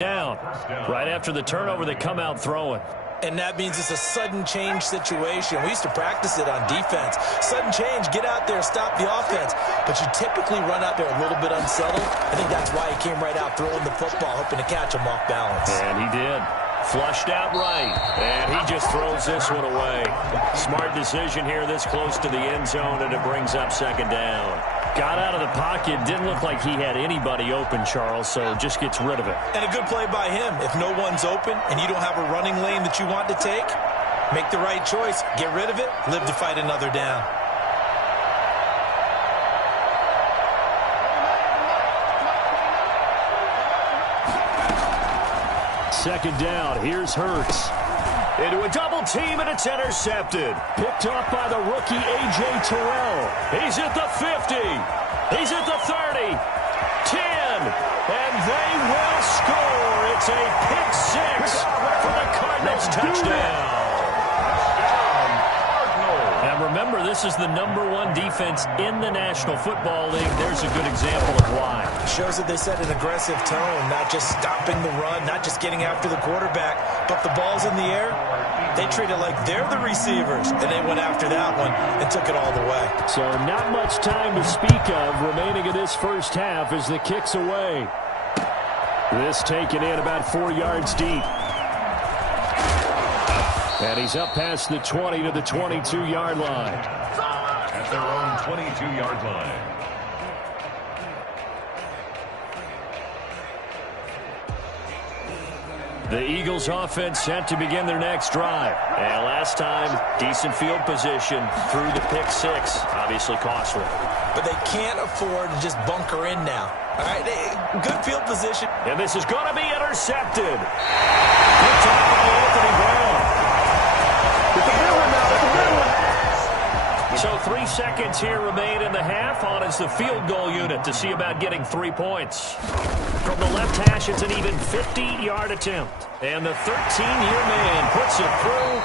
Down right after the turnover, they come out throwing. And that means it's a sudden change situation. We used to practice it on defense. Sudden change, get out there, stop the offense. But you typically run out there a little bit unsettled. I think that's why he came right out throwing the football, hoping to catch him off balance. And he did. Flushed out right. And he just throws this one away. Smart decision here this close to the end zone, and it brings up second down. Got out of the pocket. Didn't look like he had anybody open, Charles, so just gets rid of it. And a good play by him. If no one's open and you don't have a running lane that you want to take, make the right choice. Get rid of it. Live to fight another down. Second down. Here's Hurts. Into a double team, and it's intercepted. Picked off by the rookie A.J. Terrell. He's at the 50. He's at the 30. 10. And they will score. It's a pick six for the Cardinals touchdown. And remember, this is the #1 defense in the National Football League. There's a good example of why. Shows that they set an aggressive tone, not just stopping the run, not just getting after the quarterback, but the ball's in the air. They treat it like they're the receivers, and they went after that one and took it all the way. So not much time to speak of remaining in this first half as the kick's away. This taken in about 4 yards deep. And he's up past the 20 to the 22-yard line. At their own 22-yard line. The Eagles offense set to begin their next drive. And last time, decent field position through the pick six. Obviously costly. But they can't afford to just bunker in now. All right, good field position. And this is going to be intercepted. Picked off by Anthony Brown. So 3 seconds here remain in the half. On is the field goal unit to see about getting 3 points. From the left hash, it's an even 50-yard attempt. And the 13-year man puts it through.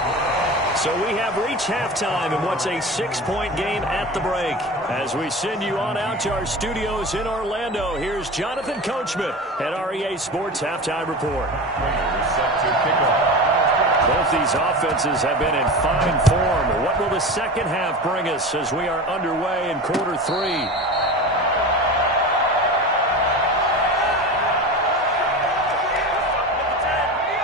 So we have reached halftime in what's a 6-point game at the break. As we send you on out to our studios in Orlando, here's Jonathan Coachman at REA Sports Halftime Report. Set to kick off. Both these offenses have been in fine form. What will the second half bring us as we are underway in quarter 3?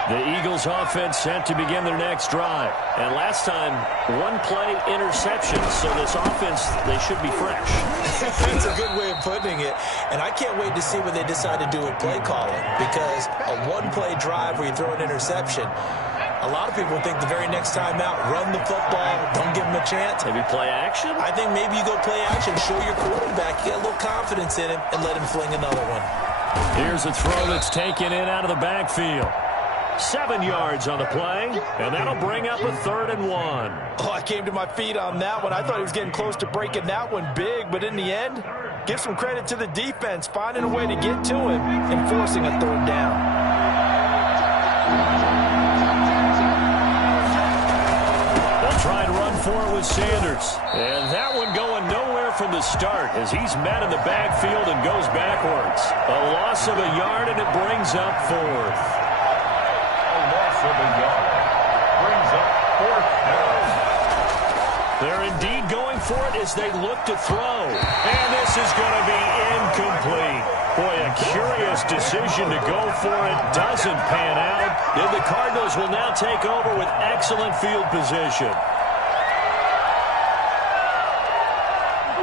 The Eagles offense set to begin their next drive. And last time, 1-play interception. So this offense, they should be fresh. That's a good way of putting it. And I can't wait to see what they decide to do with play calling. Because a 1-play drive where you throw an interception, a lot of people think the very next time out, run the football, don't give him a chance. Maybe play action? I think maybe you go play action, show your quarterback, you get a little confidence in him, and let him fling another one. Here's a throw that's taken in out of the backfield. 7 yards on the play, and that'll bring up a 3rd and 1. Oh, I came to my feet on that one. I thought he was getting close to breaking that one big, but in the end, give some credit to the defense, finding a way to get to him and forcing a 3rd down. Trying to run for it with Sanders. And that one going nowhere from the start as he's met in the backfield and goes backwards. A loss of a yard, and it brings up 4th. A loss of a yard. Brings up 4th down. They're indeed going for it as they look to throw. And this is going to be incomplete. Boy, a curious decision to go for it. Doesn't pan out. And the Cardinals will now take over with excellent field position.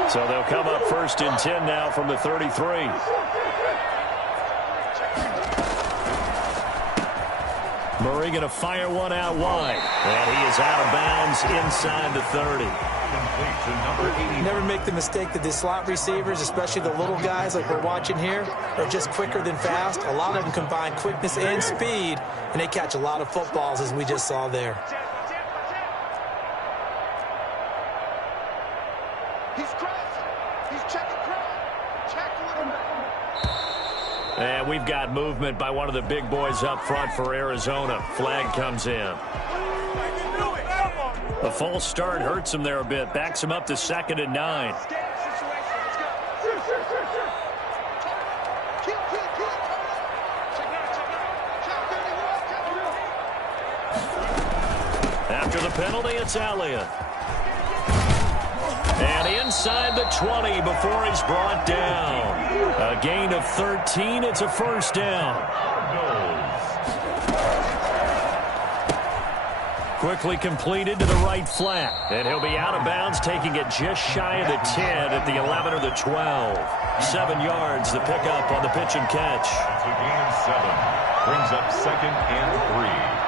So they'll come up 1st and 10 now from the 33. Murray going to fire one out wide. And he is out of bounds inside the 30. Never make the mistake that the slot receivers, especially the little guys like we're watching here, are just quicker than fast. A lot of them combine quickness and speed, and they catch a lot of footballs, as we just saw there. And we've got movement by one of the big boys up front for Arizona. Flag comes in. A false start hurts him there a bit. Backs him up to 2nd and 9. After the penalty, it's Elliott. And inside the 20 before he's brought down. A gain of 13. It's a first down. Quickly completed to the right flat. And he'll be out of bounds, taking it just shy of the 10 at the 11 or the 12. 7 yards, the pickup on the pitch and catch. It's a gain of 7. Brings up 2nd and 3.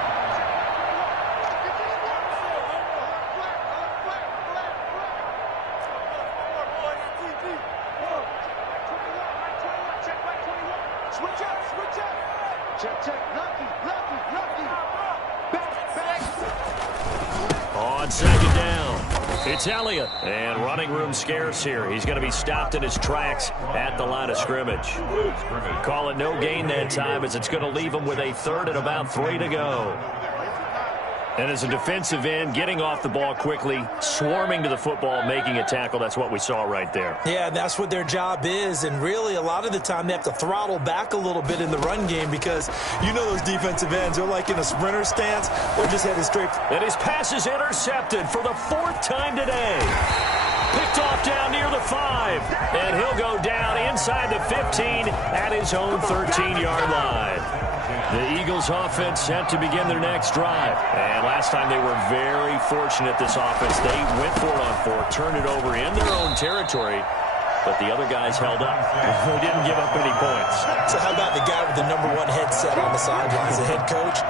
On 2nd down, it's Elliott. And running room scarce here. He's going to be stopped in his tracks at the line of scrimmage. Call it no gain that time, as it's going to leave him with a 3rd and about 3 to go. And as a defensive end, getting off the ball quickly, swarming to the football, making a tackle, that's what we saw right there. Yeah, that's what their job is. And really, a lot of the time, they have to throttle back a little bit in the run game because you know those defensive ends, they're like in a sprinter stance. They're just headed straight. And his pass is intercepted for the 4th time today. Picked off down near the 5. And he'll go down inside the 15 at his own 13-yard line. The Eagles offense set to begin their next drive. And last time they were very fortunate, this offense. They went for it on 4, turned it over in their own territory, but the other guys held up. They didn't give up any points. So how about the guy with the #1 headset on the sidelines, the head coach?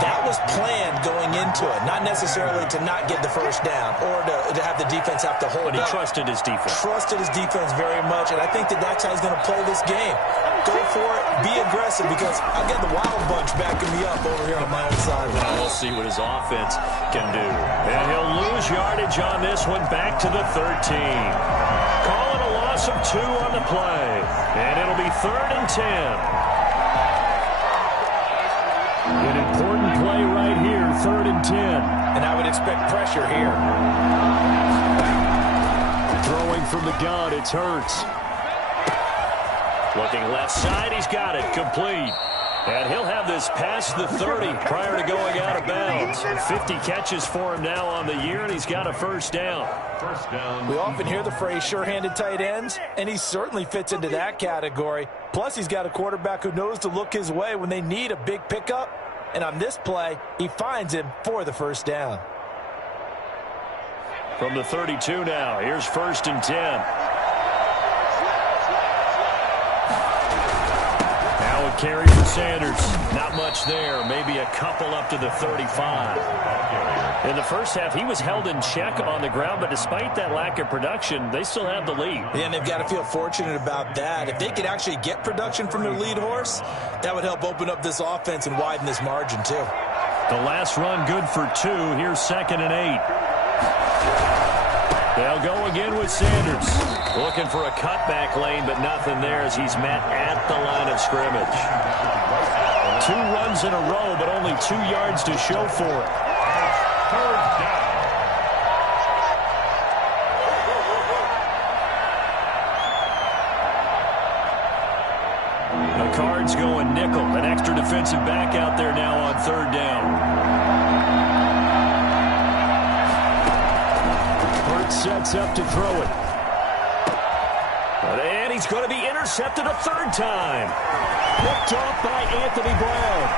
That was planned going into it, not necessarily to not get the first down or to have the defense have to hold up. But he trusted his defense. Trusted his defense very much, and I think that's how he's going to play this game. Go for it, be aggressive, because I've got the Wild Bunch backing me up over here on my own side. Well, we'll see what his offense can do. And he'll lose yardage on this one, back to the 13. Call it a loss of 2 on the play. And it'll be 3rd and 10. An important play right here, 3rd and 10. And I would expect pressure here. Throwing from the gun, it's Hurts. Looking left side, he's got it, complete. And he'll have this past the 30 prior to going out of bounds. 50 catches for him now on the year, and he's got a first down. First down. We often hear the phrase sure-handed tight ends, and he certainly fits into that category. Plus, he's got a quarterback who knows to look his way when they need a big pickup. And on this play, he finds him for the first down. From the 32 now, here's 1st and 10. Carry for Sanders. Not much there. Maybe a couple up to the 35. In the first half, he was held in check on the ground, but despite that lack of production, they still have the lead. Yeah, and they've got to feel fortunate about that. If they could actually get production from their lead horse, that would help open up this offense and widen this margin, too. The last run good for 2. Here's 2nd and 8. They'll go again with Sanders. Looking for a cutback lane, but nothing there as he's met at the line of scrimmage. 2 runs in a row, but only 2 yards to show for it. 3rd down. The Cards going nickel. An extra defensive back out there now on 3rd down. Sets up to throw it. And he's going to be intercepted a 3rd time. Picked off by Anthony Brown.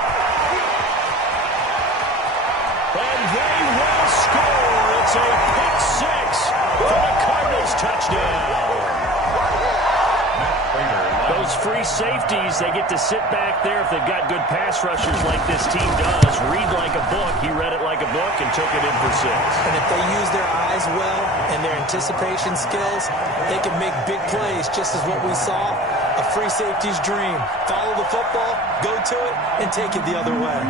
And they will score. It's a pick 6 for the Cardinals touchdown. Those free safeties, they get to sit back there if they've got good pass rushers like this team does. Read like a book. He read it like a book and took it in for 6. And if they use their eyes well and their anticipation skills, they can make big plays, just as what we saw. A free safety's dream. Follow the football, go to it, and take it the other way.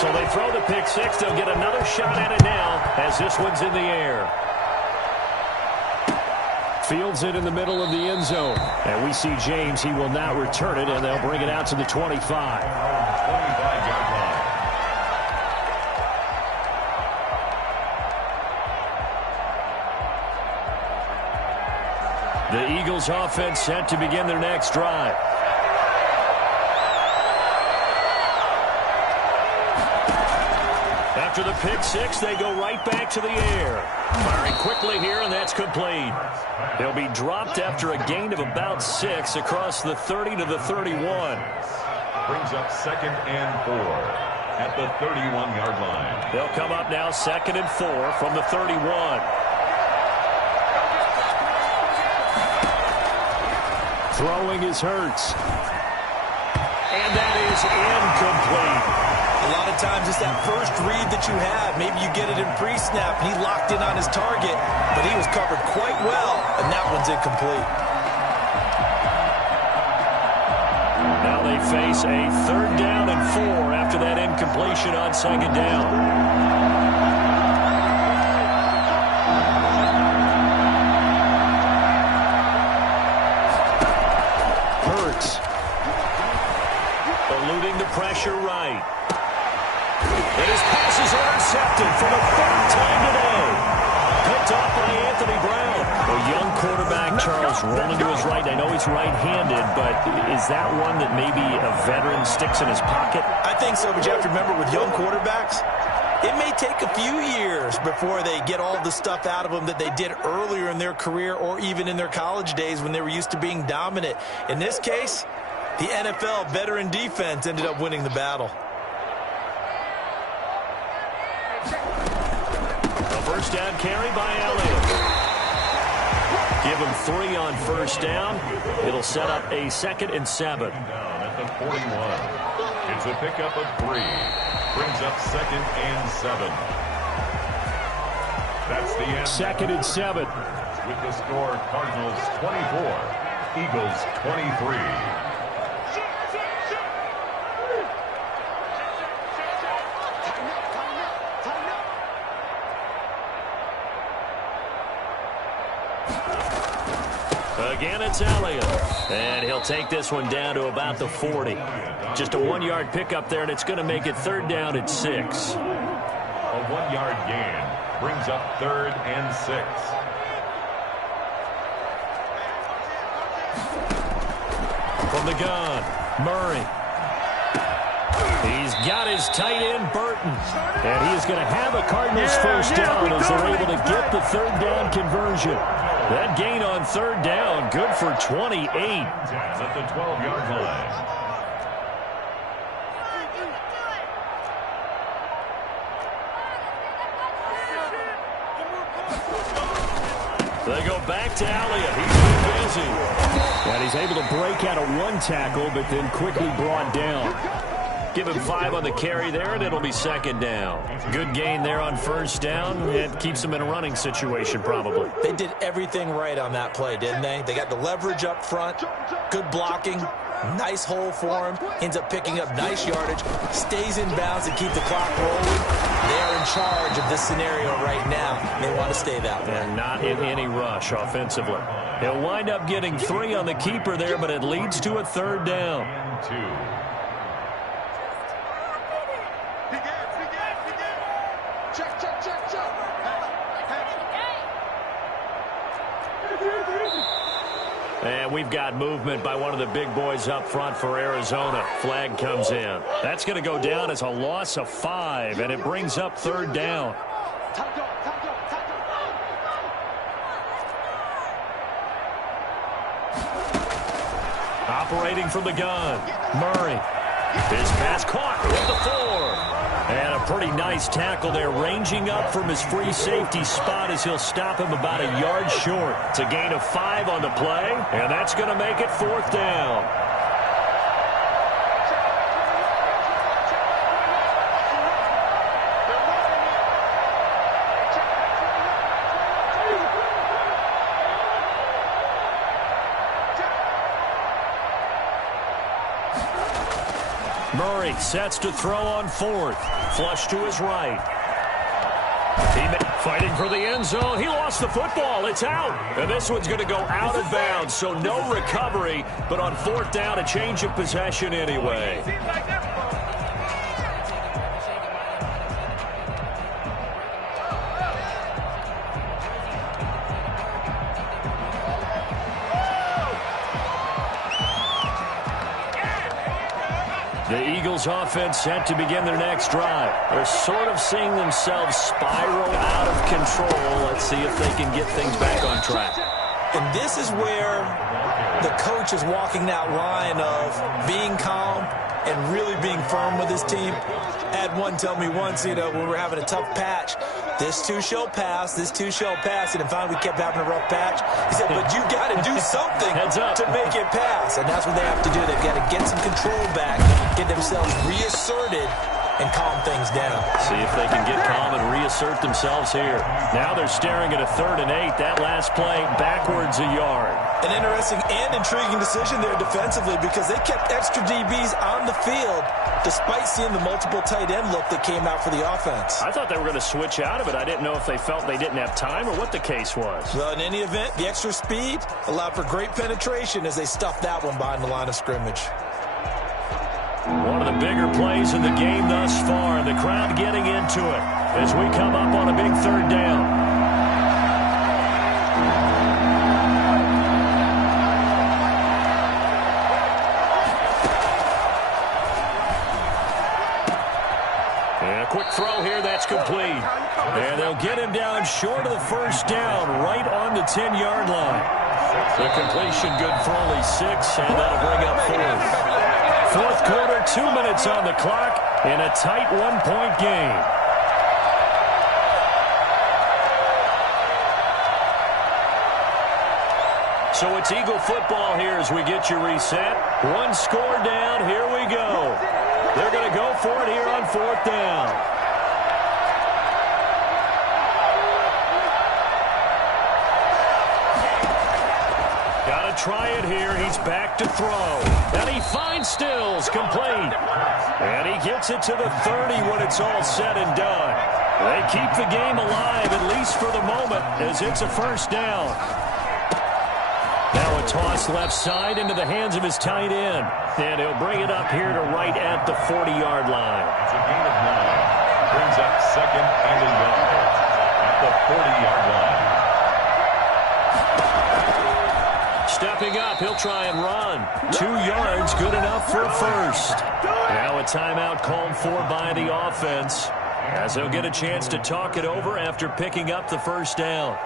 So they throw the pick 6. They'll get another shot at it now as this one's in the air. Fields it in the middle of the end zone. And we see James. He will not return it, and they'll bring it out to the 25. 25-yard line. The Eagles offense set to begin their next drive. After the pick six, they go right back to the air. Firing quickly here, and that's complete. He'll be dropped after a gain of about 6 across the 30 to the 31. Brings up 2nd and 4 at the 31-yard line. They'll come up now 2nd and 4 from the 31. Throwing is Hurts. And that is incomplete. A lot of times it's that first read that you have. Maybe you get it in pre-snap. He locked in on his target, but he was covered quite well, and that one's incomplete. Now they face a 3rd down and 4 after that incompletion on 2nd down. Hurts. Eluding the pressure right. And his pass is intercepted for the 3rd time today. Picked off by Anthony Brown. A young quarterback, Charles, rolling to his right. I know he's right-handed, but is that one that maybe a veteran sticks in his pocket? I think so, but you have to remember with young quarterbacks, it may take a few years before they get all the stuff out of them that they did earlier in their career or even in their college days when they were used to being dominant. In this case, the NFL veteran defense ended up winning the battle. First down carry by Elliott. Give him 3 on first down. It'll set up a 2nd and 7. Down at the 41. It's a pickup of 3. Brings up 2nd and 7. That's the end. 2nd and 7. With the score, Cardinals 24, Eagles 23. Again, it's Elliott. And he'll take this one down to about the 40. Just a 1-yard pickup there, and it's going to make it 3rd down at 6. A 1-yard gain brings up 3rd and 6. From the gun, Murray. He's got his tight end, Burton. And he is going to have a Cardinals first down as they're able to get the 3rd down conversion. That gain on 3rd down, good for 28. At the 12-yard line. They go back to Elliott. He's been busy. And he's able to break out of 1 tackle, but then quickly brought down. Give him 5 on the carry there, and it'll be 2nd down. Good gain there on first down. It keeps them in a running situation, probably. They did everything right on that play, didn't they? They got the leverage up front, good blocking, nice hole for him, ends up picking up nice yardage, stays in bounds and keep the clock rolling. They are in charge of this scenario right now. They want to stay that way. And not in any rush offensively. He'll wind up getting 3 on the keeper there, but it leads to a 3rd down. And 2. And we've got movement by one of the big boys up front for Arizona. Flag comes in. That's going to go down as a loss of 5, and it brings up 3rd down. Operating from the gun, Murray. His pass caught at the 4. And a pretty nice tackle there, ranging up from his free safety spot as he'll stop him about a yard short. It's a gain of 5 on the play, and that's going to make it 4th down. Murray sets to throw on 4th. Flush to his right. Fighting for the end zone. He lost the football. It's out. And this one's going to go out of bounds, so no recovery. But on 4th down, a change of possession anyway. The Eagles offense set to begin their next drive. They're sort of seeing themselves spiral out of control. Let's see if they can get things back on track. And this is where the coach is walking that line of being calm and really being firm with his team. I had one tell me once, when we were having a tough patch, this too shall pass, this too shall pass. And finally we kept having a rough patch. He said, but you got to do something to make it pass. And that's what they have to do. They've got to get some control back, get themselves reasserted, and calm things down. See if they can get calm and reassert themselves here. Now they're staring at a 3rd and 8. That last play backwards a yard. An interesting and intriguing decision there defensively because they kept extra DBs on the field despite seeing the multiple tight end look that came out for the offense. I thought they were going to switch out of it. I didn't know if they felt they didn't have time or what the case was. Well, in any event, the extra speed allowed for great penetration as they stuffed that one behind the line of scrimmage. One of the bigger plays in the game thus far. The crowd getting into it as we come up on a big 3rd down. Quick throw here, that's complete. And they'll get him down short of the 1st down, right on the 10-yard line. The completion good for only 6, and that'll bring up 4th. 4th quarter, 2 minutes on the clock in a tight 1-point game. So it's Eagle football here as we get you reset. 1 score down, here we go. They're going to go for it here on 4th down. Got to try it here. He's back to throw. And he finds Stills, complete. And he gets it to the 30 when it's all said and done. They keep the game alive, at least for the moment, as it's a 1st down. Now a toss left side into the hands of his tight end. And he'll bring it up here to right at the 40-yard line. It's a gain of 9. Brings up 2nd and a yard at the 40-yard line. Stepping up, he'll try and run. 2 yards, good enough for a 1st. Now a timeout called for by the offense, as they'll get a chance to talk it over after picking up the 1st down.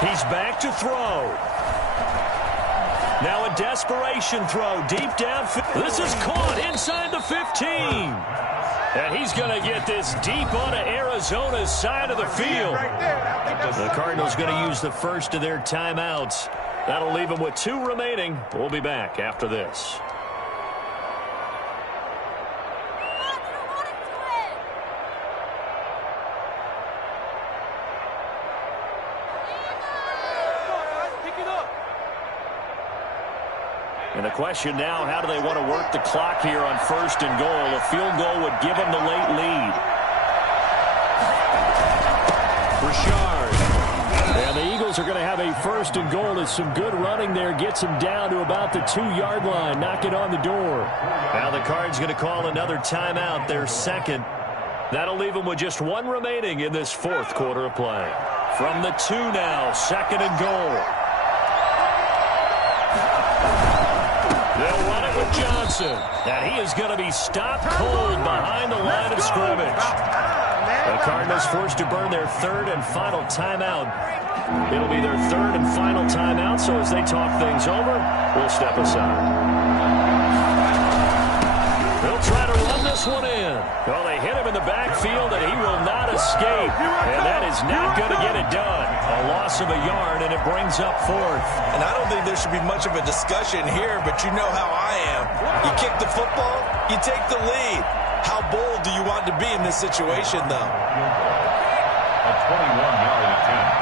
He's back to throw. Now a desperation throw deep downfield. This is caught inside the 15. And he's going to get this deep onto Arizona's side of the field. The Cardinals going to use the first of their timeouts. That'll leave them with 2 remaining. We'll be back after this. And the question now, how do they want to work the clock here on 1st and goal? A field goal would give them the late lead. Richard. And the Eagles are going to have a 1st and goal. As some good running there gets them down to about the 2-yard line. Knock it on the door. Now the Cards going to call another timeout, their 2nd. That'll leave them with just 1 remaining in this 4th quarter of play. From the 2 now, 2nd and goal. They'll run it with Johnson. And he is going to be stopped cold behind the line of scrimmage. The Cardinals forced to burn their 3rd and final timeout. It'll be their 3rd and final timeout, so as they talk things over, we'll step aside. They'll try to run this one in. Well, they hit him in the backfield, and he will not escape. And that is not going to get it done. A loss of a yard, and it brings up 4th. And I don't think there should be much of a discussion here, but you know how I am. You kick the football, you take the lead. How bold do you want to be in this situation, though? A 21-yard attempt.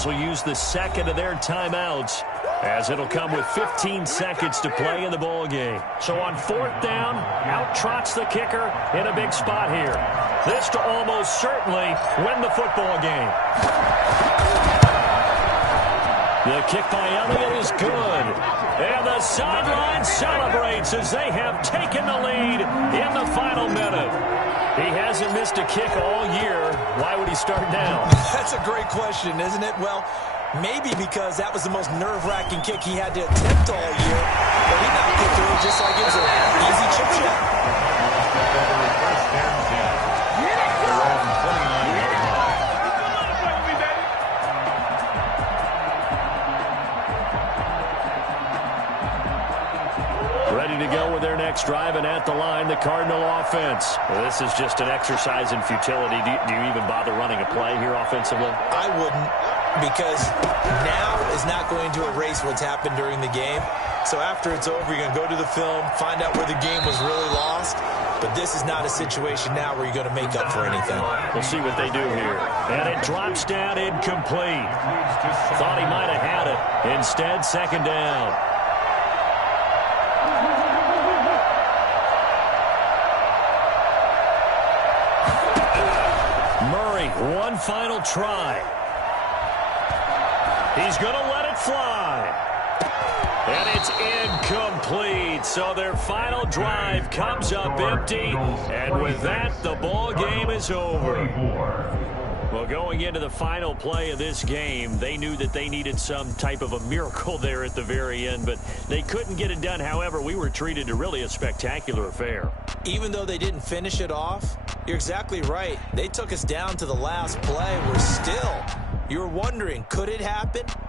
Eagles will use the second of their timeouts, as it'll come with 15 seconds to play in the ball game. So on fourth down, out trots the kicker in a big spot here. This to almost certainly win the football game. The kick by Elliott is good. And the sideline celebrates as they have taken the lead in the final minute. He hasn't missed a kick all year. Why would he start now? That's a great question, isn't it? Well, maybe because that was the most nerve-wracking kick he had to attempt all year. But he knocked it through just like it was an easy chip shot. Ready to go with their next drive, and at the line, the Cardinal offense. Well, this is just an exercise in futility. Do you even bother running a play here offensively? I wouldn't, because now is not going to erase what's happened during the game. So after it's over, you're going to go to the film, find out where the game was really lost. But this is not a situation now where you're going to make up for anything. We'll see what they do here. And it drops down incomplete. Thought he might have had it. Instead, second down. Murray, one final try. He's going to let it fly. And it's incomplete. So their final drive comes up empty. And with that, the ball game is over. Well, going into the final play of this game, they knew that they needed some type of a miracle there at the very end, but they couldn't get it done. However, we were treated to really a spectacular affair. Even though they didn't finish it off, you're exactly right. They took us down to the last play. We're still, you're wondering, could it happen?